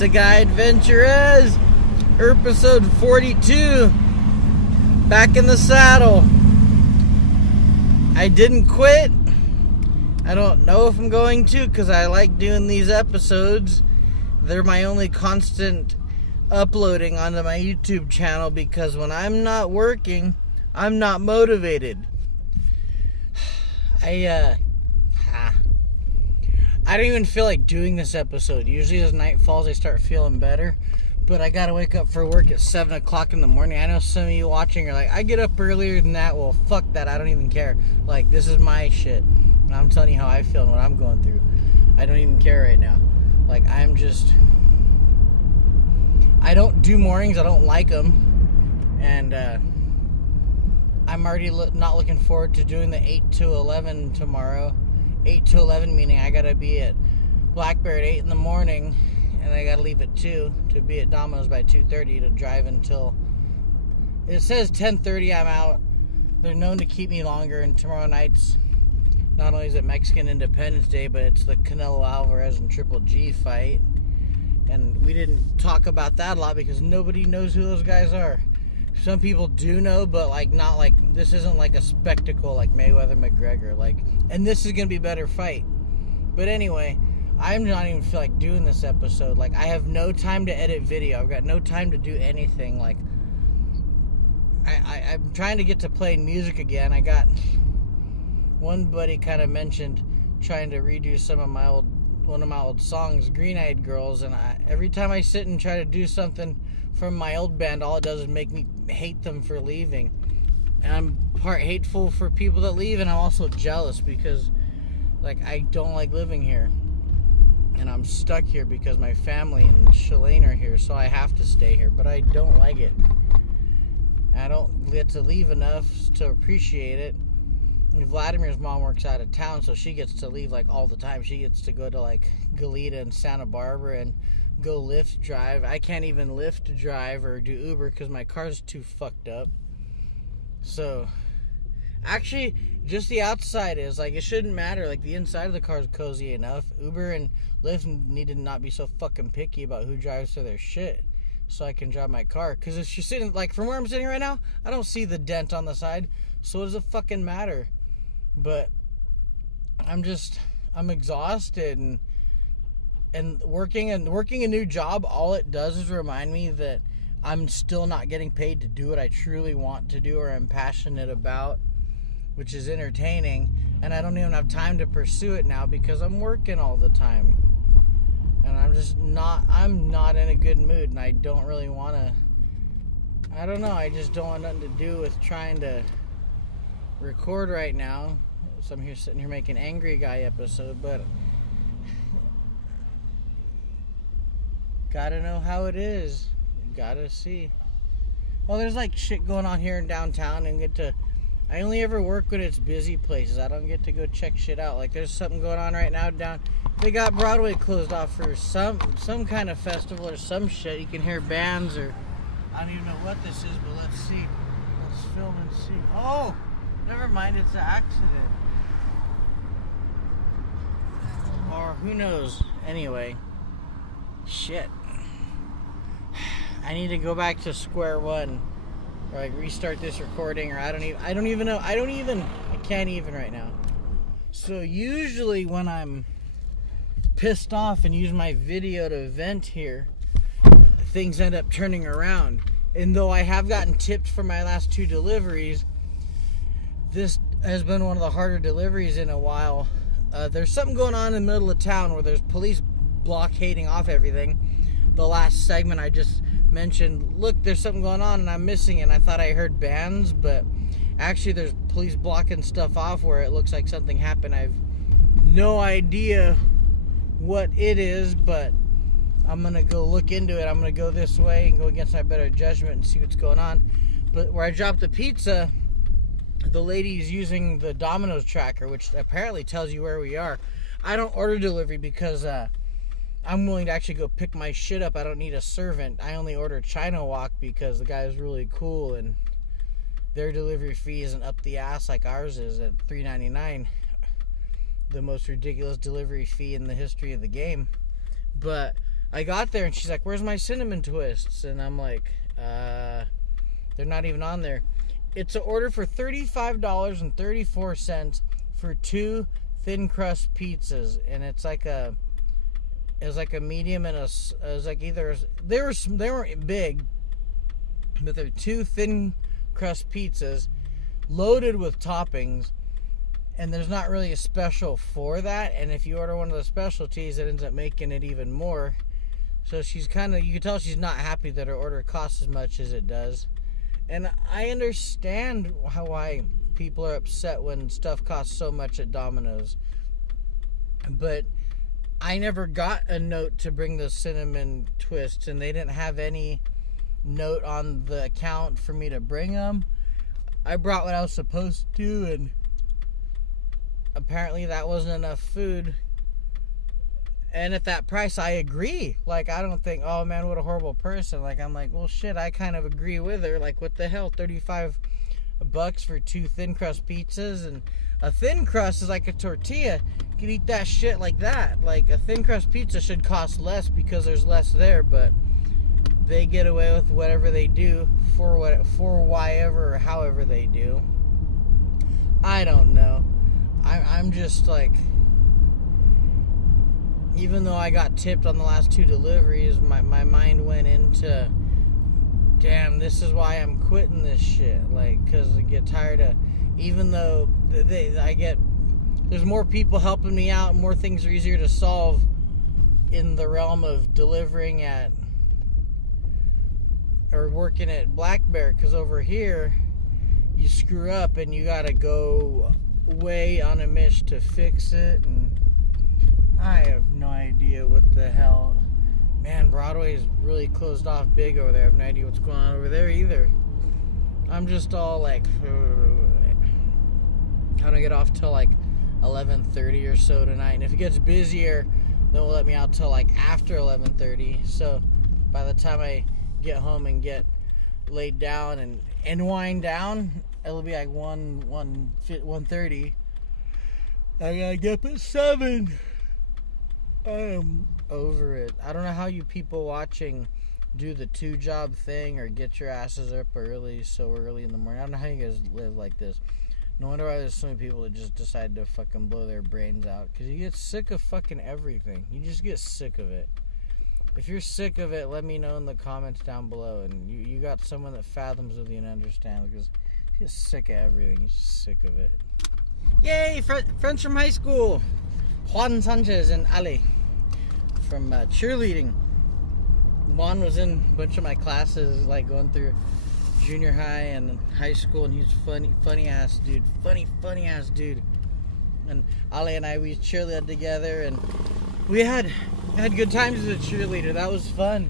It's a guy, AdventurEZ, episode 42, back in the saddle. I didn't quit. I don't know if I'm going to, because I like doing these episodes. They're my only constant uploading onto my YouTube channel, because when I'm not working, I'm not motivated. I don't even feel like doing this episode. Usually as night falls, I start feeling better. But I gotta wake up for work at 7 o'clock in the morning. I know some of you watching are like, I get up earlier than that. Well, fuck that. I don't even care. Like, this is my shit. And I'm telling you how I feel and what I'm going through. I don't even care right now. Like, I don't do mornings. I don't like them. And I'm already not looking forward to doing the 8 to 11 tomorrow. 8 to 11 meaning I gotta be at Black Bear at 8 in the morning, and I gotta leave at 2 to be at Domino's by 2:30 to drive until it says 10:30. I'm out. They're known to keep me longer, and tomorrow night's not only is it Mexican Independence Day, but it's the Canelo Alvarez and Triple G fight, and we didn't talk about that a lot because nobody knows who those guys are. Some people do know, but not like this isn't like a spectacle like Mayweather McGregor, and this is gonna be a better fight. But anyway, I'm not even feel like doing this episode. I have no time to edit video. I've got no time to do anything. I'm trying to get to playing music again. I got one buddy kind of mentioned trying to redo one of my old songs, Green Eyed Girls, and every time I sit and try to do something from my old band, all it does is make me hate them for leaving. And I'm part hateful for people that leave, and I'm also jealous because I don't like living here, and I'm stuck here because my family and Shalane are here, so I have to stay here, but I don't like it. I don't get to leave enough to appreciate it. And Vladimir's mom works out of town, so she gets to leave all the time. She gets to go to Goleta and Santa Barbara and go Lyft drive. I can't even Lyft drive or do Uber because my car's too fucked up. So actually, just the outside is it shouldn't matter. The inside of the car is cozy enough. Uber and Lyft need to not be so fucking picky about who drives to their shit, so I can drive my car. Because if you're sitting from where I'm sitting right now, I don't see the dent on the side, so what does it fucking matter? But I'm exhausted, and working a new job, all it does is remind me that I'm still not getting paid to do what I truly want to do or I'm passionate about, which is entertaining, and I don't even have time to pursue it now because I'm working all the time. And I'm not in a good mood, and I don't really want to, I don't know, I just don't want nothing to do with trying to record right now. So I'm here sitting here making Angry Guy episode, but gotta know how it is. Gotta see. Well, there's shit going on here in downtown, and I only ever work when it's busy places. I don't get to go check shit out. There's something going on right now they got Broadway closed off for some kind of festival or some shit. You can hear bands, or I don't even know what this is, but let's see. Let's film and see. Oh, never mind, it's an accident. Or who knows. Anyway, shit. I need to go back to square one, or restart this recording, or I can't even right now. So usually when I'm pissed off and use my video to vent here, things end up turning around. And though I have gotten tipped for my last 2 deliveries, this has been one of the harder deliveries in a while. There's something going on in the middle of town where there's police blockading off everything. The last segment I just mentioned, look, there's something going on and I'm missing it. And I thought I heard bands, but actually there's police blocking stuff off where it looks like something happened. I have no idea what it is, but I'm gonna go look into it. I'm gonna go this way and go against my better judgment and see what's going on. But where I dropped the pizza, the lady's using the Domino's tracker, which apparently tells you where we are. I don't order delivery because I'm willing to actually go pick my shit up. I don't need a servant. I only order China Walk because the guy is really cool, and their delivery fee isn't up the ass like ours is at $3.99. The most ridiculous delivery fee in the history of the game. But I got there and she's like, where's my cinnamon twists? And I'm like, they're not even on there. It's an order for $35.34 for 2 thin crust pizzas, and it's like a medium and it was like either they weren't big, but they're 2 thin crust pizzas loaded with toppings, and there's not really a special for that. And if you order one of the specialties, it ends up making it even more. So she's kind of, you can tell she's not happy that her order costs as much as it does. And I understand why people are upset when stuff costs so much at Domino's. But I never got a note to bring the cinnamon twists, and they didn't have any note on the account for me to bring them. I brought what I was supposed to, and apparently that wasn't enough food. And at that price, I agree. Like, I don't think, oh man, what a horrible person. Like, I'm like, well, shit, I kind of agree with her. Like, what the hell, $35 for 2 thin crust pizzas? And a thin crust is like a tortilla. You can eat that shit like that. Like, a thin crust pizza should cost less because there's less there, but they get away with whatever they do for whatever or however they do. I don't know. I'm just like, even though I got tipped on the last 2 deliveries, my mind went into, damn, this is why I'm quitting this shit. Like, because I get tired of, even though there's more people helping me out, more things are easier to solve in the realm of delivering at, or working at Black Bear, because over here, you screw up and you gotta go way on a mission to fix it, and I have no idea what the hell. Man, Broadway is really closed off big over there. I have no idea what's going on over there either. I'm just all like, I don't get off till like 11:30 or so tonight. And if it gets busier, then we'll let me out till like after 11:30. So by the time I get home and get laid down and wind down, it'll be like 1:30. I gotta get up at 7. I am over it. I don't know how you people watching do the 2-job thing or get your asses up so early in the morning. I don't know how you guys live like this. No wonder why there's so many people that just decide to fucking blow their brains out. Because you get sick of fucking everything. You just get sick of it. If you're sick of it, let me know in the comments down below. And you got someone that fathoms with you and understands. Because you're just sick of everything. You're just sick of it. Yay! Friends from high school. Juan Sanchez and Ali from cheerleading. Juan was in a bunch of my classes, like going through junior high and high school, and he's funny ass dude. Funny ass dude. And Ali and I, we cheerleaded together, and we had good times as a cheerleader. That was fun,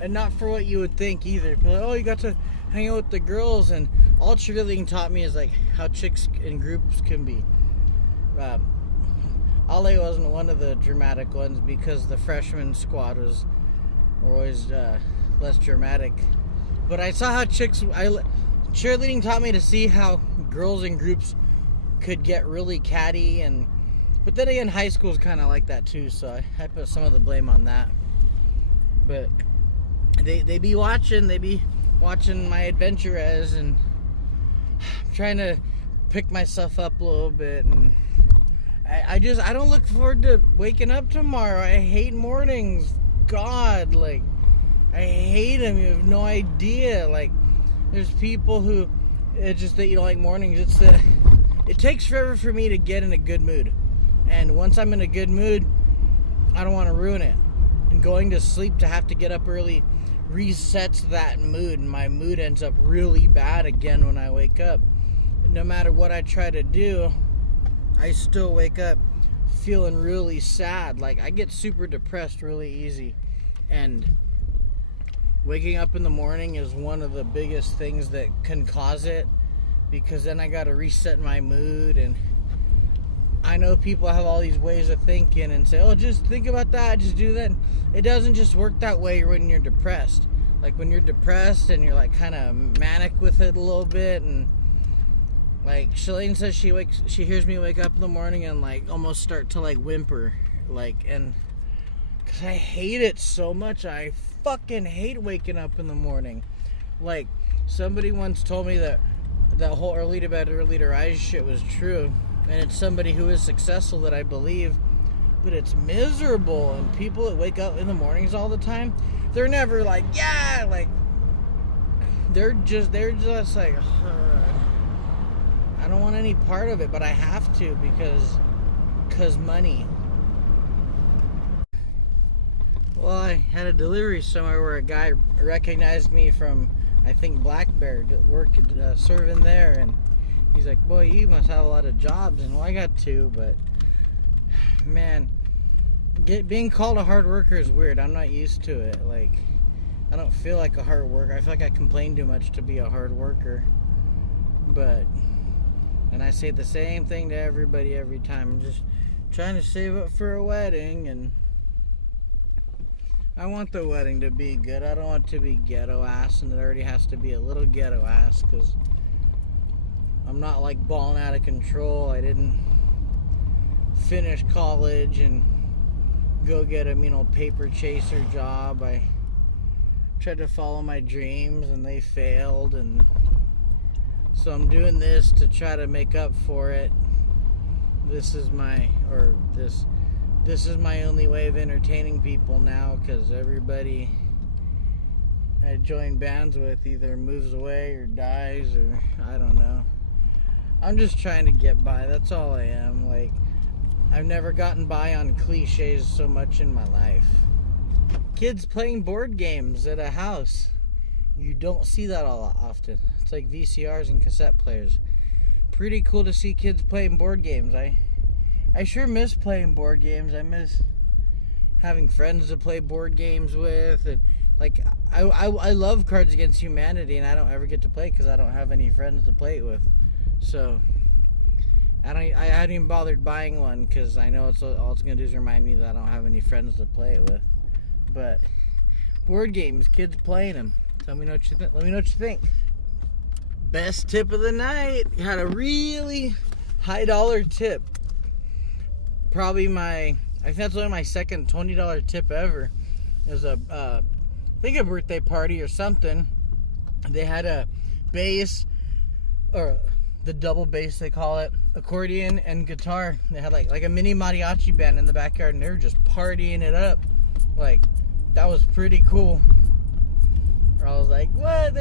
and not for what you would think either. But, oh, you got to hang out with the girls, and all cheerleading taught me is like how chicks in groups can be. Ali wasn't one of the dramatic ones because the freshman squad were always less dramatic. But I saw how cheerleading taught me to see how girls in groups could get really catty, but then again, high school's kind of like that too, so I put some of the blame on that. But they be watching my AdventurEZ, and I'm trying to pick myself up a little bit, and I don't look forward to waking up tomorrow. I hate mornings. God, like, I hate them. You have no idea. Like, there's people who, it's just that you don't like mornings. It's that it takes forever for me to get in a good mood. And once I'm in a good mood, I don't want to ruin it. And going to sleep to have to get up early resets that mood. And my mood ends up really bad again when I wake up. No matter what I try to do, I still wake up feeling really sad. Like, I get super depressed really easy. And waking up in the morning is one of the biggest things that can cause it, because then I got to reset my mood. And I know people have all these ways of thinking and say, oh, just think about that, just do that. It doesn't just work that way when you're depressed. Like, when you're depressed and you're like kind of manic with it a little bit, and like Shalane says she hears me wake up in the morning and like almost start to like whimper, like, and Because I hate it so much. I fucking hate waking up in the morning. Like, somebody once told me that whole early to bed, early to rise shit was true. And it's somebody who is successful that I believe. But it's miserable. And people that wake up in the mornings all the time, they're never like, yeah, like, they're just like, I don't want any part of it, but I have to because money. Well, I had a delivery somewhere where a guy recognized me from, I think, Black Bear, serving there, and he's like, boy, you must have a lot of jobs. And well, I got two, but man, being called a hard worker is weird. I'm not used to it. Like, I don't feel like a hard worker. I feel like I complain too much to be a hard worker. And I say the same thing to everybody every time. I'm just trying to save up for a wedding, and I want the wedding to be good. I don't want it to be ghetto ass, and it already has to be a little ghetto ass because I'm not like balling out of control. I didn't finish college and go get a paper chaser job. I tried to follow my dreams and they failed, and so I'm doing this to try to make up for it. This is my only way of entertaining people now, because everybody I join bands with either moves away or dies, or I don't know. I'm just trying to get by. That's all I am. Like, I've never gotten by on cliches so much in my life. Kids playing board games at a house. You don't see that all often. It's like VCRs and cassette players. Pretty cool to see kids playing board games. I sure miss playing board games. I miss having friends to play board games with. And like, I love Cards Against Humanity, and I don't ever get to play because I don't have any friends to play it with. So I hadn't even bothered buying one because I know all it's gonna do is remind me that I don't have any friends to play it with. But board games, kids playing them. Tell me what you think. Let me know what you think. Best tip of the night. Had a really high dollar tip. Probably I think that's only my second $20 tip ever. It was I think a birthday party or something. They had a bass, or the double bass they call it, accordion and guitar. They had like a mini mariachi band in the backyard, and they were just partying it up. Like, that was pretty cool. I was like, what?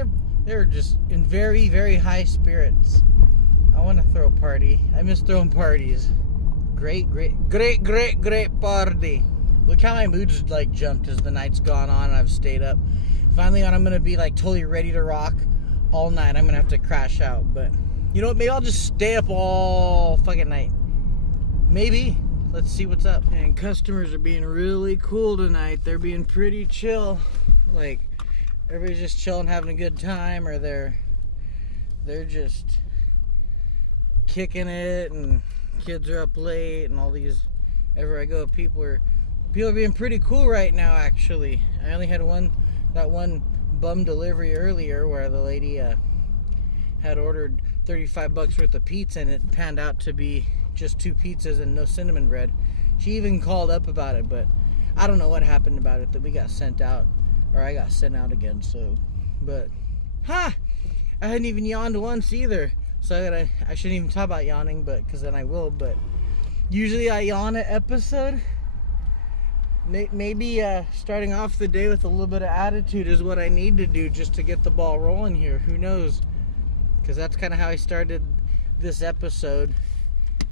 They're just in very, very high spirits. I want to throw a party. I miss throwing parties. Great party. Look how my mood's like jumped as the night's gone on and I've stayed up. Finally, when I'm going to be like totally ready to rock all night, I'm going to have to crash out. But you know what? Maybe I'll just stay up all fucking night. Maybe. Let's see what's up. And customers are being really cool tonight. They're being pretty chill. Like, everybody's just chilling, having a good time, or they're just kicking it, and kids are up late, and all these. Everywhere I go, people are being pretty cool right now. Actually, I only had that one bum delivery earlier where the lady had ordered $35 worth of pizza, and it panned out to be just 2 pizzas and no cinnamon bread. She even called up about it, but I don't know what happened about it, that we got sent out, or I got sent out again. So, but I hadn't even yawned once either, so I shouldn't even talk about yawning, but because then I will. But usually I yawn an episode. Maybe starting off the day with a little bit of attitude is what I need to do just to get the ball rolling here. Who knows? Because that's kind of how I started this episode.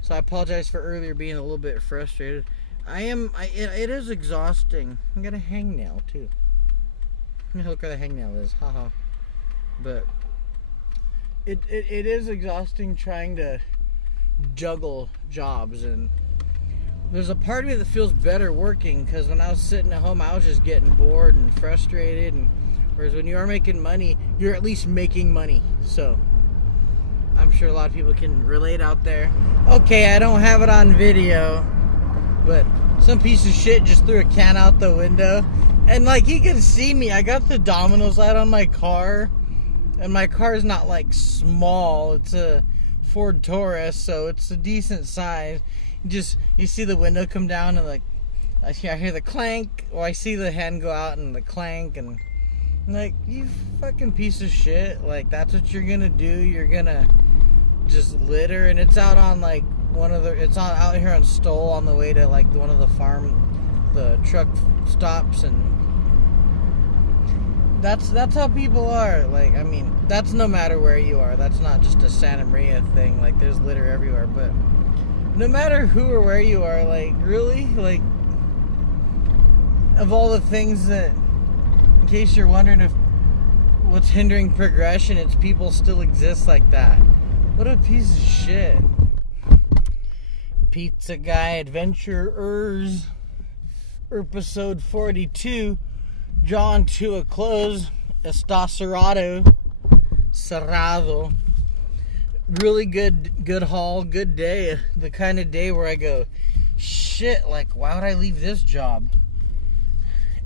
So I apologize for earlier being a little bit frustrated. It is exhausting. I got a hangnail too. Look where the hangnail is. Haha. But it is exhausting trying to juggle jobs, and there's a part of me that feels better working, because when I was sitting at home I was just getting bored and frustrated, and whereas when you are making money, you're at least making money. So I'm sure a lot of people can relate out there. Okay, I don't have it on video, but some piece of shit just threw a can out the window, and like, he can see me. I got the Domino's light on my car, and my car is not like small. It's a Ford Taurus, so it's a decent size. You see the window come down, and like I hear the clank, or I see the hand go out and the clank, and I'm like, you fucking piece of shit. Like, that's what you're gonna do? You're gonna just litter? And it's out on like out here on Stoll on the way to like one of the truck stops, and that's how people are. Like, I mean, that's no matter where you are. That's not just a Santa Maria thing. Like, there's litter everywhere, but no matter who or where you are, like, really, like, of all the things that, in case you're wondering if what's hindering progression, it's people still exist like that. What a piece of shit. Pizza Guy AdventurEZ episode 42 drawn to a close. Está cerrado. Really good haul, good day. The kind of day where I go, shit, like, why would I leave this job?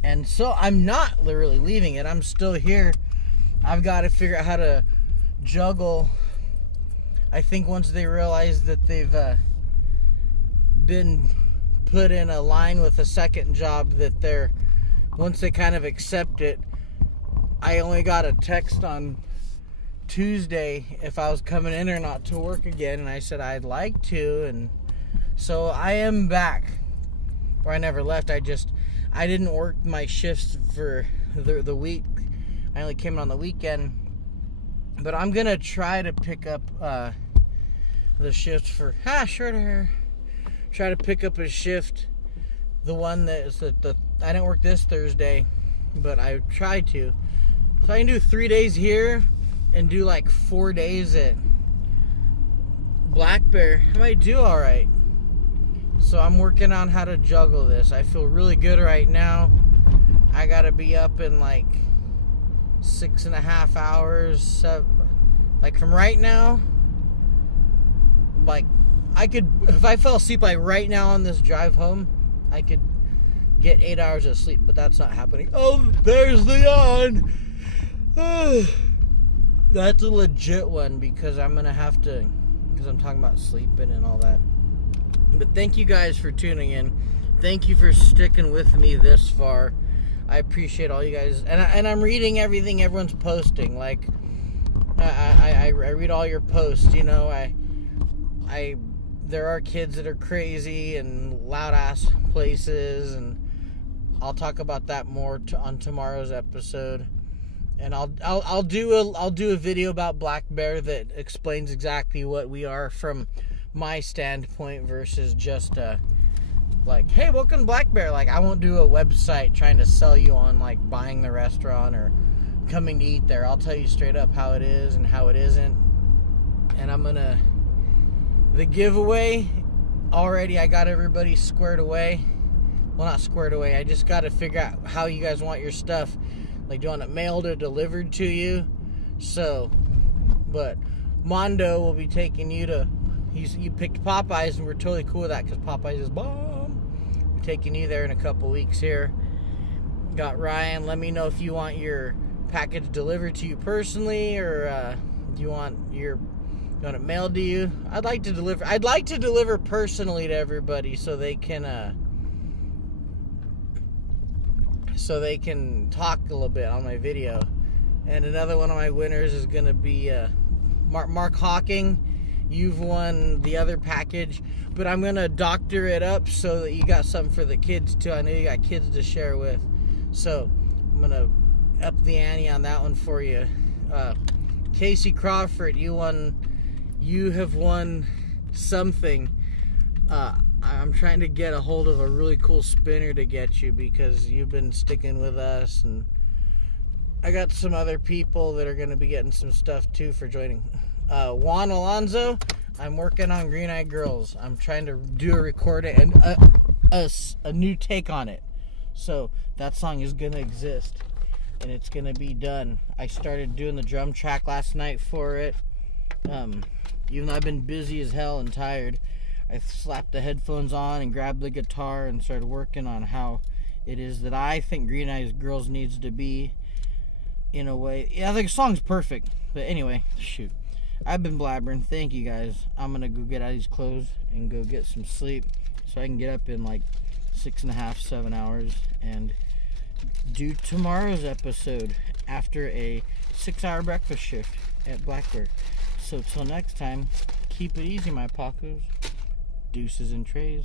And so I'm not literally leaving it. I'm still here. I've got to figure out how to juggle. I think once they realize that they've been put in a line with a second job, that once they kind of accept it. I only got a text on Tuesday if I was coming in or not to work again, and I said I'd like to, and so I am back. Or I never left. I didn't work my shifts for the week. I only came in on the weekend. But I'm gonna try to pick up the shift for short hair. Try to pick up a shift, the one that is the I didn't work this Thursday, but I tried to. So I can do 3 days here and do like 4 days at Black Bear. I might do all right. So I'm working on how to juggle this. I feel really good right now. I gotta be up in like 6.5 hours. Like from right now, like I could, if I fell asleep like right now on this drive home, I could get 8 hours of sleep, but that's not happening. Oh, there's the yawn. That's a legit one because I'm gonna have to, because I'm talking about sleeping and all that. But thank you guys for tuning in. Thank you for sticking with me this far. I appreciate all you guys, and I'm reading everything everyone's posting. Like, I read all your posts. You know, there are kids that are crazy and loud ass places, and I'll talk about that more on tomorrow's episode. And I'll do a video about Black Bear that explains exactly what we are from my standpoint versus just like, hey, welcome to Black Bear. Like, I won't do a website trying to sell you on like buying the restaurant or coming to eat there. I'll tell you straight up how it is and how it isn't. And the giveaway, already I got everybody squared away. Well, not squared away. I just got to figure out how you guys want your stuff. Like, do you want it mailed or delivered to you? So, but Mondo will be taking you to, you picked Popeyes, and we're totally cool with that because Popeyes is bomb. We're taking you there in a couple weeks here. Got Ryan. Let me know if you want your package delivered to you personally, or do you want it mailed to you? I'd like to deliver personally to everybody so they can talk a little bit on my video. And another one of my winners is going to be Mark Hawking. You've won the other package, but I'm going to doctor it up so that you got something for the kids too. I know you got kids to share with, so I'm going to up the ante on that one for you. Casey Crawford, you have won something. I'm trying to get a hold of a really cool spinner to get you because you've been sticking with us, and I got some other people that are going to be getting some stuff too for joining. Juan Alonzo, I'm working on Green Eyed Girls. I'm trying to do a recording and a new take on it. So that song is going to exist and it's going to be done. I started doing the drum track last night for it. Even though I've been busy as hell and tired, I slapped the headphones on and grabbed the guitar and started working on how it is that I think Green Eyed Girls needs to be in a way. Yeah, the song's perfect. But anyway, shoot. I've been blabbering. Thank you guys. I'm going to go get out of these clothes and go get some sleep so I can get up in like 6.5, 7 hours, and do tomorrow's episode after a 6-hour breakfast shift at Blackbird. So till next time, keep it easy, my Pacos. Deuces and trays.